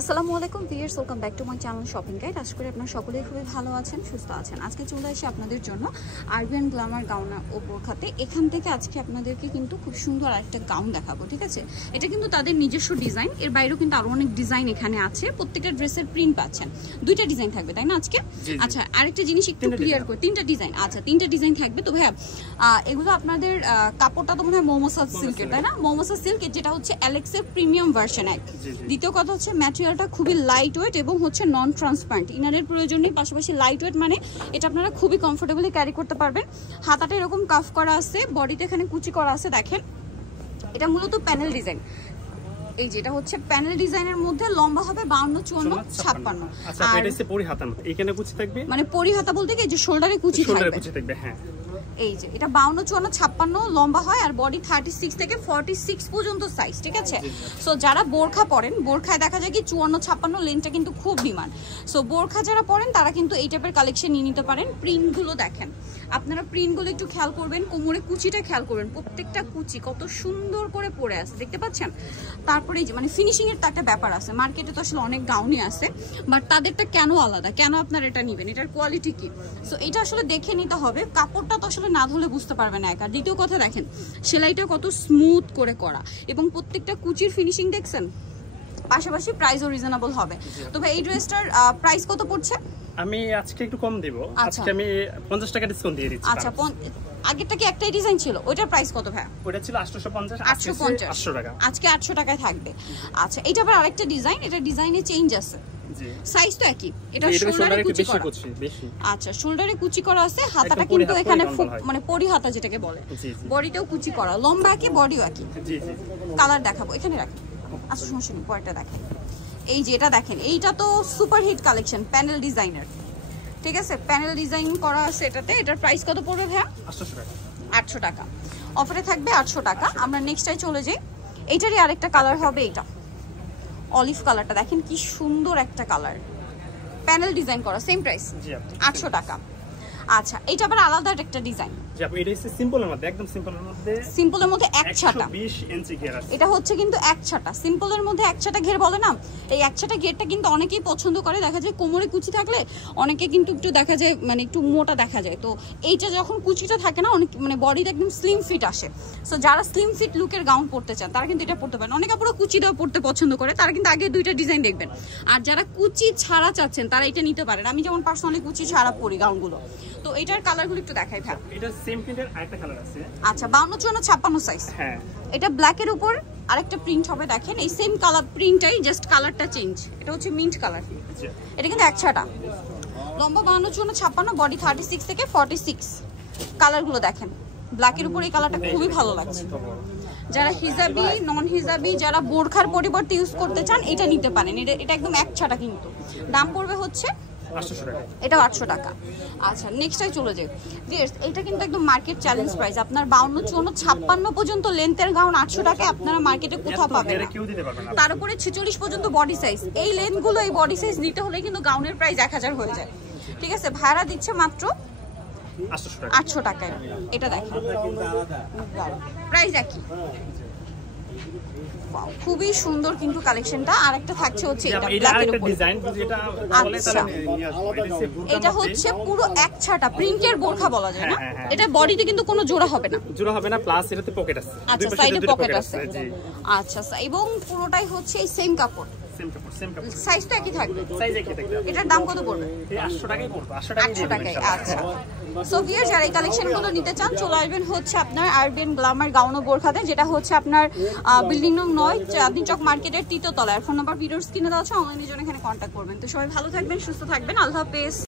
আসসালামু আলাইকুম viewers, welcome back to my channel shopping guide. আশা করি আপনারা সকলেই খুবই ভালো আছেন, সুস্থ আছেন। আজকে চলে আসি আপনাদের জন্য আরবিয়ান গ্ল্যামার গাউন ও বোরখাতে। এখান থেকে আজকে আপনাদেরকে কিন্তু খুব সুন্দর একটা গাউন দেখাবো, ঠিক আছে? এটা কিন্তু তাদের নিজস্ব ডিজাইন, এর বাইরেও কিন্তু আরো অনেক ডিজাইন এখানে আছে। প্রত্যেকটা ড্রেসের প্রিন্ট পাচ্ছেন, দুইটা ডিজাইন থাকবে তাই না আজকে? আচ্ছা, আরেকটা জিনিস একটু ক্লিয়ার করে, তিনটা ডিজাইন। আচ্ছা, তিনটা ডিজাইন থাকবে। তো ভাইয়া এগুলো আপনাদের কাপড়টা তো মনে হয় মোমোসা সিল্কের, তাই না? মোমোসা সিল্কের, যেটা হচ্ছে অ্যালেক্সের প্রিমিয়াম ভার্সন। এক দ্বিতীয় কথা হচ্ছে ম্যাটেরিয়ালটা খুবই লাইট ওয়েট এবং হচ্ছে নন ট্রান্সপারেন্ট। ইনারের প্রয়োজন নেই, পাশাপাশি লাইট ওয়েট মানে এটা আপনারা খুবই কমফোর্টেবলি ক্যারি করতে পারবেন। হাতাটা এরকম কাফ করা আছে, বডিতে এখানে কুচি করা আছে। দেখেন, এটা মূলত প্যানেল ডিজাইন। এই যেটা হচ্ছে প্যানেল ডিজাইনের মধ্যে লম্বা হবে 52, 54, 56। আচ্ছা, এটা হচ্ছে পরি হাতা, এখানে কুচি থাকবে, মানে পরি হাতা বলতে কি যে শোল্ডারে কুচি থাকবে। হ্যাঁ, এই যে এটা 52, 54, 56 লম্বা হয়, আর বডি 36 থেকে 46 পর্যন্ত সাইজ, ঠিক আছে? সো যারা বোরখা পরেন, বোরখায় দেখা যায় কি 54, 56 লেন্থটা কিন্তু খুব ডিমান্ড। সো বোরখা যারা পরেন তারা কিন্তু এই টাইপের কালেকশন নিয়ে নিতে পারেন। প্রিন্টগুলো দেখেন, আপনারা প্রিন্টগুলো একটু খেয়াল করবেন, কোমরে কুচিটা খেয়াল করবেন, প্রত্যেকটা কুচি কত সুন্দর করে পরে আছে, দেখতে পাচ্ছেন? তারপরে এই যে মানে ফিনিশিং এর তো একটা ব্যাপার আছে। মার্কেটে তো আসলে অনেক গাউনই আছে, বাট তাদেরটা কেন আলাদা, কেন আপনারা এটা নেবেন, এটার কোয়ালিটি কি? সো এটা আসলে দেখে নিতে হবে। কাপড়টা তো আসলে না ধরলে বুঝতে পারবে না। আর দ্বিতীয় কথা দেখেন, সেলাইটা কত স্মুথ করে করা এবং প্রত্যেকটা কুচির ফিনিশিং দেখছেন। পাশাপাশি প্রাইসও রিজনেবল হবে। তবে এই ড্রেসটার প্রাইস কত পড়ছে? আমি আজকে একটু কম দেব, আজকে আমি 50 টাকা ডিসকাউন্ট দিয়ে দিচ্ছি। আচ্ছা, আগেরটা কি একটাই ডিজাইন ছিল? ওইটার প্রাইস কত ভাই? ওটা ছিল 850, 800 টাকা। আজকে 800 টাকায় থাকবে। আচ্ছা, এটা আবার আরেকটা ডিজাইন, এটা ডিজাইনে চেঞ্জ আছে। সাইজ তো একই, এটা শোল্ডারে কুচি করা বেশি। আচ্ছা, শোল্ডারে কুচি করা আছে, হাতাটা কিন্তু এখানে মানে পরি হাতা যেটাকে বলে, বডিটাও কুচি করা, লম্বা একই, বডিও একই। জি জি, কালার দেখাবো, এখানে রাখি। আচ্ছা, সমস্যা নেই, পরেরটা দেখেন। এই যে এটা দেখেন, এইটা তো super hit collection, panel designer, ঠিক আছে? প্যানেল ডিজাইন করা আছে এটাতে। এটার প্রাইস কত পড়বে ভাইয়া? 800 টাকা। 800 টাকা অফারে থাকবে, 800 টাকা। আমরা নেক্সটটাই চলে যাই। এইটারই আরেকটা কালার হবে, এটা অলিভ কালারটা দেখেন কি সুন্দর একটা কালার, প্যানেল ডিজাইন করা, সেম প্রাইস 800 টাকা। আচ্ছা, এটা আবার আলাদা একটা ডিজাইন। জি আপু, এটা হচ্ছে সিম্পলের মধ্যে, একদম সিম্পলের মধ্যে এক ছাটা। 20 ইঞ্চি ঘের আছে। এটা হচ্ছে কিন্তু এক ছাটা, সিম্পলের মধ্যে এক ছাটা ঘের বলে না, এই এক ছাটা ঘেরটা কিন্তু অনেকেই পছন্দ করে। দেখা যায় কোমরে কুচি থাকলে অনেকে কিন্তু একটু দেখা যায় মানে একটু মোটা দেখা যায়। তো এইটা যখন কুচিটা থাকে না, অনেক মানে বডিতে একদম স্লিম ফিট আসে। সো যারা স্লিম ফিট লুকের গাউন পরতে চান তারা কিন্তু এটা পরতে পারেন। অনেকে পুরো কুচি দেওয়া পরতে পছন্দ করে, তারা কিন্তু আগে দুইটা ডিজাইন দেখবেন। আর যারা কুচি ছাড়া চাচ্ছেন তারা এটা নিতে পারেন। আমি যেমন পার্সোনালি কুচি ছাড়া পরি গাউনগুলো। তো এটার কালারগুলো একটু দেখাই ভাই। এটা সেম প্রিন্টের আরেকটা কালার আছে। আচ্ছা, 52, 54, 56 সাইজ। হ্যাঁ, এটা ব্ল্যাক এর উপর আরেকটা প্রিন্ট হবে। দেখেন, এই সেম কালার প্রিন্টটাই, জাস্ট কালারটা চেঞ্জ। এটা হচ্ছে মিন্ট কালার। এটা কিন্তু এক ছাটা, লম্বা 52, 54, 56, বডি 36 থেকে 46। কালারগুলো দেখেন, ব্ল্যাক এর উপর এই কালারটা খুবই ভালো লাগছে। যারা হিজাবি, নন হিজাবি, যারা বোরখার পরিবর্তে ইউজ করতে চান এটা নিতে পারেন। এটা একদম এক ছাটা, কিন্তু দাম পড়বে হচ্ছে 800 টাকা। এটা 800 টাকা। আচ্ছা, নেক্সটটাই চলে যাই। এটা কিন্তু একদম মার্কেট চ্যালেঞ্জ প্রাইস। আপনার 52, 54, 56 পর্যন্ত লেন্থের গাউন 800 টাকায় আপনারা মার্কেটে কোথাও পাবেন না। তার উপরে 46 পর্যন্ত বডি সাইজ। এই লেন্থগুলো, এই বডি সাইজ নিতে হলে কিন্তু গাউনের প্রাইস 1000 হয়ে যায়, ঠিক আছে? ভাড়া দিচ্ছে মাত্র 800 টাকায়। এটা দেখেন, প্রাইস একই। খুবই সুন্দর কিন্তু কালেকশনটা। আরেকটা থাকছে হচ্ছে এটা ব্ল্যাকের উপর ডিজাইন, যেটা বলে তাহলে এটা হচ্ছে পুরো এক ছাটা প্রিন্টের বোরখা বলা যায় না? এটা বডিতে কিন্তু কোনো জোড়া হবে না, প্লাস এটাতে পকেট আছে। আচ্ছা, সাইডে পকেট আছে। আচ্ছা, এবং পুরোটাই হচ্ছে এই সেম কাপড়, সাইজ তো একই থাকবে। এটার দাম কত পড়বে? 800 টাকাই পড়বে। 800 টাকায়। আচ্ছা, সো ভিউয়ার্স, যারা এই কালেকশনগুলো নিতে চান চলে আসবেন হচ্ছে আপনার আরবিয়ান গ্ল্যামার গাউন ও বোরখাতে, যেটা হচ্ছে আপনার বিল্ডিং নং 9, চাঁদনী চক মার্কেটের 3য় তলায়। ফোন নাম্বার ভিডিওর স্ক্রিনে দেওয়া আছে, অনলাইনের জন্য এখানে কন্ট্যাক্ট করবেন। তো সবাই ভালো থাকবেন, সুস্থ থাকবেন, আল্লাহ হাফেজ।